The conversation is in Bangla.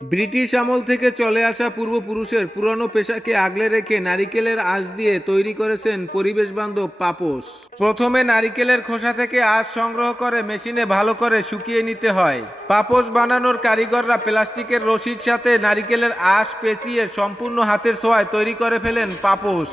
ব্রিটিশ আমল থেকে চলে আসা পূর্বপুরুষের পুরনো পেশাকে আগলে রেখে নারিকেলের আঁশ দিয়ে তৈরি করেছেন পরিবেশ বান্ধব পাপোশ। প্রথমে নারিকেলের খোসা থেকে আঁশ সংগ্রহ করে মেশিনে ভালো করে শুকিয়ে নিতে হয়। পাপোশ বানানোর কারিগররা প্লাস্টিকের রশির সাথে নারিকেলের আঁশ পেঁচিয়ে সম্পূর্ণ হাতের ছোঁয়ায় তৈরি করে ফেলেন পাপোশ।